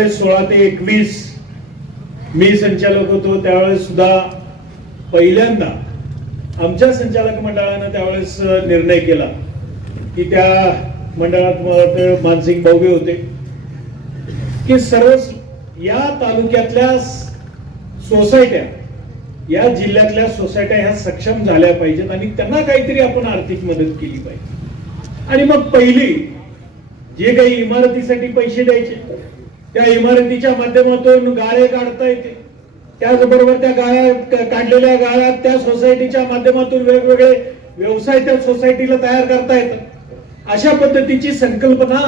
त्यावेळेस सोळा ते एकवीस मी संचालक होतो त्यावेळेस सुद्धा पहिल्यांदा आमच्या संचालक मंडळानं त्यावेळेस निर्णय केला की त्या मंडळात मला वाटतं मानसिंग बावगे होते. की सर्व या तालुक्यातल्या सोसायट्या या जिल्ह्यातल्या सोसायट्या ह्या सक्षम झाल्या पाहिजेत आणि त्यांना काहीतरी आपण आर्थिक मदत केली पाहिजे. आणि मग पहिली जे काही इमारतीसाठी पैसे द्यायचे त्या इमारतीच्या माध्यमातून गाळे काढता येते. त्याचबरोबर त्या गाळ्या काढलेल्या गाळ्यात त्या सोसायटीच्या माध्यमातून वेगवेगळे व्यवसाय त्या सोसायटीला तयार करता येतात. अशा पद्धतीची संकल्पना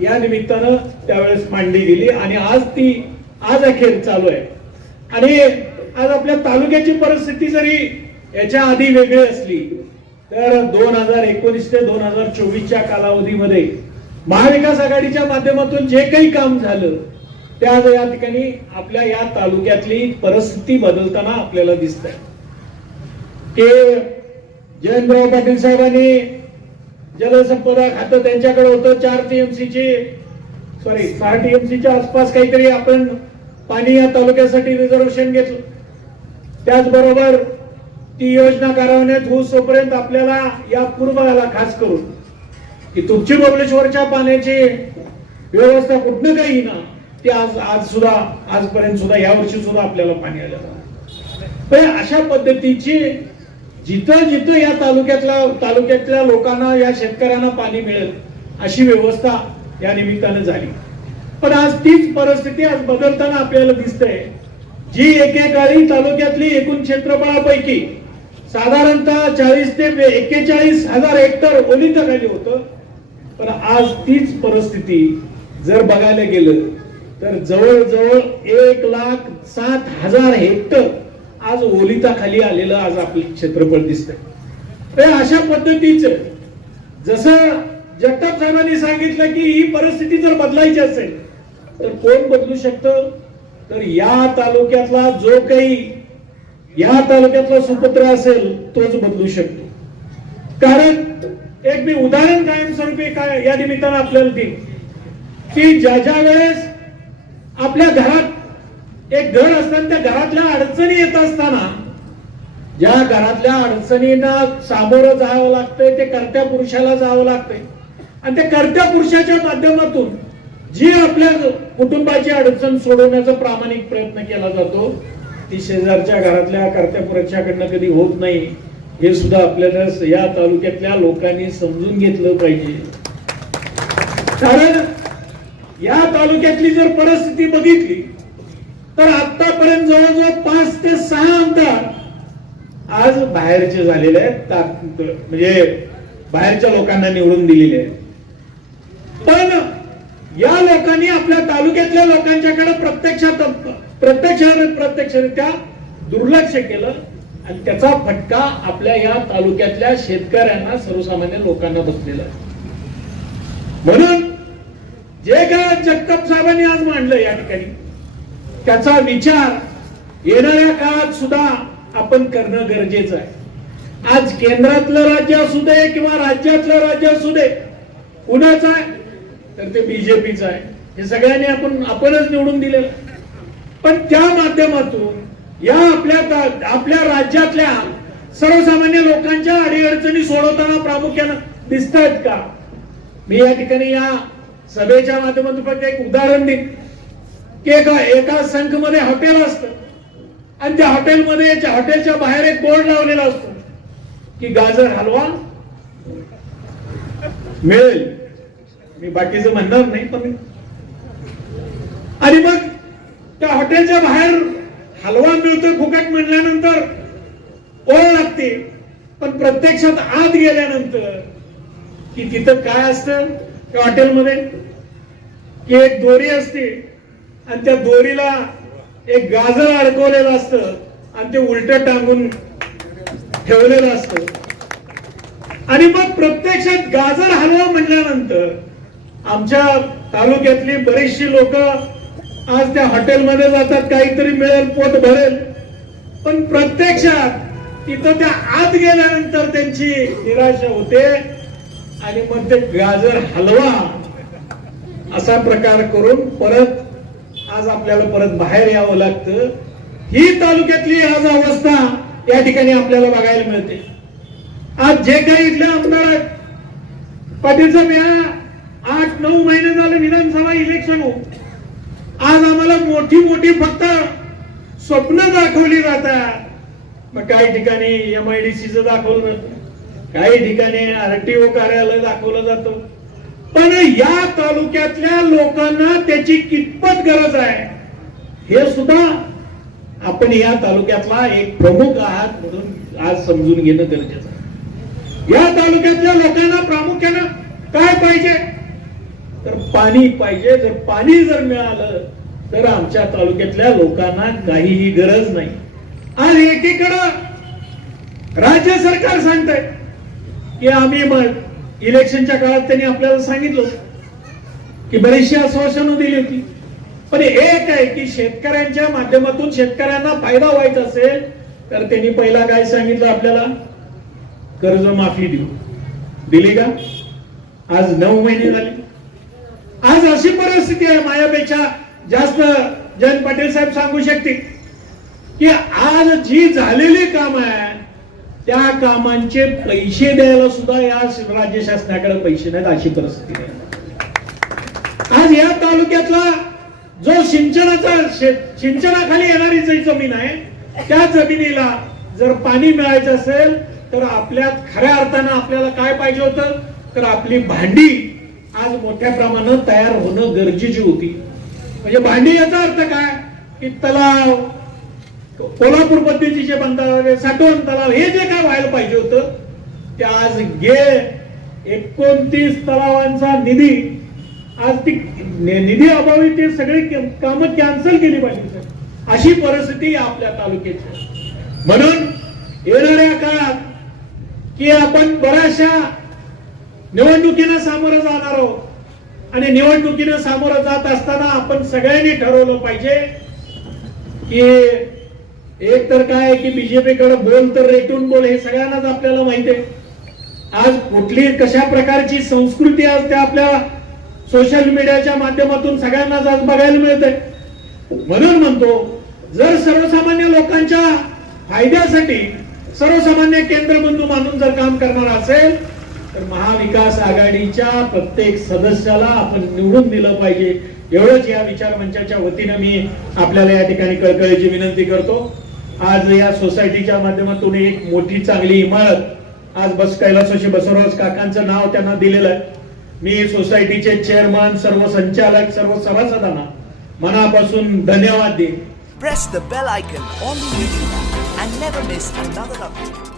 या निमित्तानं त्यावेळेस मांडली गेली आणि आज ती आज अखेर चालू आहे. आणि आज आपल्या तालुक्याची परिस्थिती जरी याच्या आधी वेगळी असली तर दोन हजार एकोणीस ते दोन हजार चोवीसच्या कालावधीमध्ये महाविकास आघाडीच्या माध्यमातून जे काही काम झालं ते आज या ठिकाणी आपल्या या तालुक्यातली परिस्थिती बदलताना आपल्याला दिसत आहे ते जयंतराव पाटील साहेबांनी जलसंपदा खातं त्यांच्याकडे होतं चार टीएमसीची सॉरी सहा टीएमसीच्या आसपास काहीतरी आपण पाणी या तालुक्यासाठी रिझर्वेशन घेतलं. त्याचबरोबर ती योजना कार्यान्वित होऊसोपर्यंत आपल्याला या पूर्वाला खास करून की तुमची बबलेश्वरच्या पाण्याची व्यवस्था कुठनं काही ना ती आज आज सुद्धा आजपर्यंत सुद्धा या वर्षी सुद्धा आपल्याला पाणी आलेलं पण अशा पद्धतीची जिथं जिथं या तालुक्यातल्या तालुक्यातल्या लोकांना या शेतकऱ्यांना पाणी मिळेल अशी व्यवस्था या निमित्तानं झाली. पण आज तीच परिस्थिती आज बदलताना आपल्याला दिसते जी एकेकाळी तालुक्यातली एकूण क्षेत्रफळापैकी साधारणतः चाळीस ते एक्केचाळीस हजार हेक्टर ओलिताखाली होतं. पण आज तीच परिस्थिती जर बघायला गेलं तर जवळजवळ एक लाख सात हजार हेक्टर आज ओलिताखाली आलेलं आज आपलं क्षेत्रफळ दिसतंय. तर अशा पद्धतीचं जसं जगताप साहेबांनी सांगितलं की ही परिस्थिती जर बदलायची असेल तर कोण बदलू शकतं? तर या तालुक्यातला जो काही या तालुक्यातला सुपुत्र असेल तोच बदलू शकतो. कारण एक मी उदाहरण कायमस्वरूपी काय या निमित्तानं आपल्याला देईन. की ज्या ज्या वेळेस आपल्या घरात एक घर असताना त्या घरातल्या अडचणी येत असताना ज्या घरातल्या अडचणींना सामोरं जावं लागतंय ते कर्त्या पुरुषाला जावं लागतंय. आणि त्या कर्त्या पुरुषाच्या माध्यमातून जी आपल्या कुटुंबाची अडचण सोडवण्याचा प्रामाणिक प्रयत्न केला जातो ती शेजारच्या घरातल्या कर्त्या पुरुषाकडनं कधी होत नाही. हे सुद्धा आपल्याला या तालुक्यातल्या लोकांनी समजून घेतलं पाहिजे. कारण या तालुक्यातली जर परिस्थिती बघितली तर आतापर्यंत जवळजवळ पाच ते सहा आमदार आज बाहेरचे झालेले आहेत म्हणजे बाहेरच्या लोकांना निवडून दिलेले आहेत. पण या लोकांनी आपल्या तालुक्यातल्या लोकांच्याकडे प्रत्यक्षात प्रत्यक्ष प्रत्यक्षरित्या दुर्लक्ष केलं. आणि त्याचा फटका आपल्या या तालुक्यातल्या शेतकऱ्यांना सर्वसामान्य लोकांना बसलेला आहे. म्हणून जे काय जगताप साहेबांनी आज मांडलं या ठिकाणी. त्याचा विचार येणाऱ्या काळात सुद्धा आपण करणं गरजेचं आहे. आज केंद्रातलं राज्य असू दे किंवा राज्यातलं राज्य असू दे कुणाचं आहे? तर ते बीजेपीचं आहे. हे सगळ्यांनी आपण आपणच निवडून दिलेलं पण त्या माध्यमातून या आपल्या आपल्या राज्यातल्या सर्वसामान्य लोकांच्या अडीअडचणी सोडवताना प्रामुख्यानं दिसत आहेत का? मी या ठिकाणी या सभेच्या माध्यमातून फक्त एक उदाहरण देईन. की एका एका संघमध्ये हॉटेल असतं. आणि त्या हॉटेलमध्ये हॉटेलच्या बाहेर एक बोर्ड लावलेला असतो. की गाजर हलवा मिळेल. मी बाकीचं म्हणणार नाही पण आणि मग त्या हॉटेलच्या बाहेर हलवा मिळतोय फुकट म्हणल्यानंतर ओळ लागते. पण प्रत्यक्षात आत गेल्यानंतर की तिथं काय असतं? त्या हॉटेलमध्ये की एक दोरी असते. आणि त्या दोरीला एक गाजर अडकवलेलं असतं आणि ते उलट टांगून ठेवलेलं असतं. आणि मग प्रत्यक्षात गाजर हलवा म्हणल्यानंतर आमच्या तालुक्यातली बरीचशी लोक आज त्या हॉटेलमध्ये जातात काहीतरी मिळेल पोट भरेल. पण प्रत्यक्षात तिथं त्या आत गेल्यानंतर त्यांची निराशा होते आणि मग ते गाजर हलवा असा प्रकार करून परत आज आपल्याला परत बाहेर यावं लागतं. ही तालुक्यातली आज अवस्था या ठिकाणी आपल्याला बघायला मिळते. आज जे काही इथले आमदार आहेत पाटील साहेब या आठ नऊ महिने झाले विधानसभा इलेक्शन हो आज आम्हाला मोठी मोठी फक्त स्वप्न दाखवली जातात. मग काही ठिकाणी एम आय डी सीचं दाखवलं जातं काही ठिकाणी आरटीओ कार्यालय दाखवलं जातं. पण या तालुक्यातल्या लोकांना त्याची कितपत गरज आहे हे सुद्धा आपण या तालुक्यातला एक प्रमुख आहात म्हणून आज समजून घेणं गरजेचं आहे. या तालुक्यातल्या लोकांना प्रामुख्यानं काय पाहिजे? तर पाणी पाहिजे. जर पाणी जर मिळालं तर आमच्या तालुक्यातल्या लोकांना काहीही गरज नाही. आज एकीकडं राज्य सरकार सांगतंय की आम्ही मग इलेक्शनच्या काळात त्यांनी आपल्याला सांगितलं की बरीचशी आश्वासनं दिली होती. पण एक आहे की शेतकऱ्यांच्या माध्यमातून शेतकऱ्यांना फायदा व्हायचा असेल तर त्यांनी पहिला काय सांगितलं आपल्याला? कर्ज माफी देऊ. दिली का? आज नऊ महिने झाले. आज अशी परिस्थिती आहे माझ्यापेक्षा जास्त जयंत पाटील साहेब सांगू शकतील की आज जी झालेली काम आहे त्या कामांचे पैसे द्यायला सुद्धा या राज्य शासनाकडे पैसे नाहीत अशी परिस्थिती आहे. आज या तालुक्यातला जो सिंचनाचा शेत- सिंचनाखाली येणारी जी जमीन आहे त्या जमिनीला जर पाणी मिळायचं असेल तर आपल्या खऱ्या अर्थानं आपल्याला काय पाहिजे होतं? तर आपली भांडी आज मोठ्या प्रमाणात तयार होणं गरजेची होती. म्हणजे भांडी याचा अर्थ काय? की तलाव कोल्हापूर पद्धतीचे जे बंधारे साठवण तलाव हे जे काय व्हायला पाहिजे होतं ते आज गे एकोणतीस तलावांचा निधी. आज ती निधी अभावी ते सगळे कामं कॅन्सल केली पाहिजे अशी परिस्थिती आपल्या तालुक्याची म्हणून येणाऱ्या काळात की आपण बऱ्याचशा निवडणुकीनं सामोरं जाणार आहोत. आणि निवडणुकीनं सामोरं जात असताना आपण सगळ्यांनी ठरवलं पाहिजे की एक तर काय की बीजेपीकडे बोल तर रेटून बोल हे सगळ्यांनाच आपल्याला माहिती आहे. आज कुठली कशा प्रकारची संस्कृती आज त्या आपल्या सोशल मीडियाच्या माध्यमातून सगळ्यांनाच आज बघायला मिळते म्हणून म्हणतो जर सर्वसामान्य लोकांच्या फायद्यासाठी सर्वसामान्य केंद्रबंधू मानून जर काम करणार असेल तर महाविकास आघाडीच्या प्रत्येक सदस्याला आपण निवडून दिलं पाहिजे. एवढंच या विचार मंचाच्या वतीनं मी आपल्याला या ठिकाणी कळकळीची विनंती करतो. आज या सोसायटीच्या माध्यमातून एक मोठी चांगली इमारत आज बस कैलासोशी बसवराज काकांचं नाव त्यांना दिलेलं आहे. मी सोसायटीचे चेअरमन सर्व संचालक सर्व सभासदांना मनापासून धन्यवाद देईन. Press the bell icon on the YouTube and never miss another update.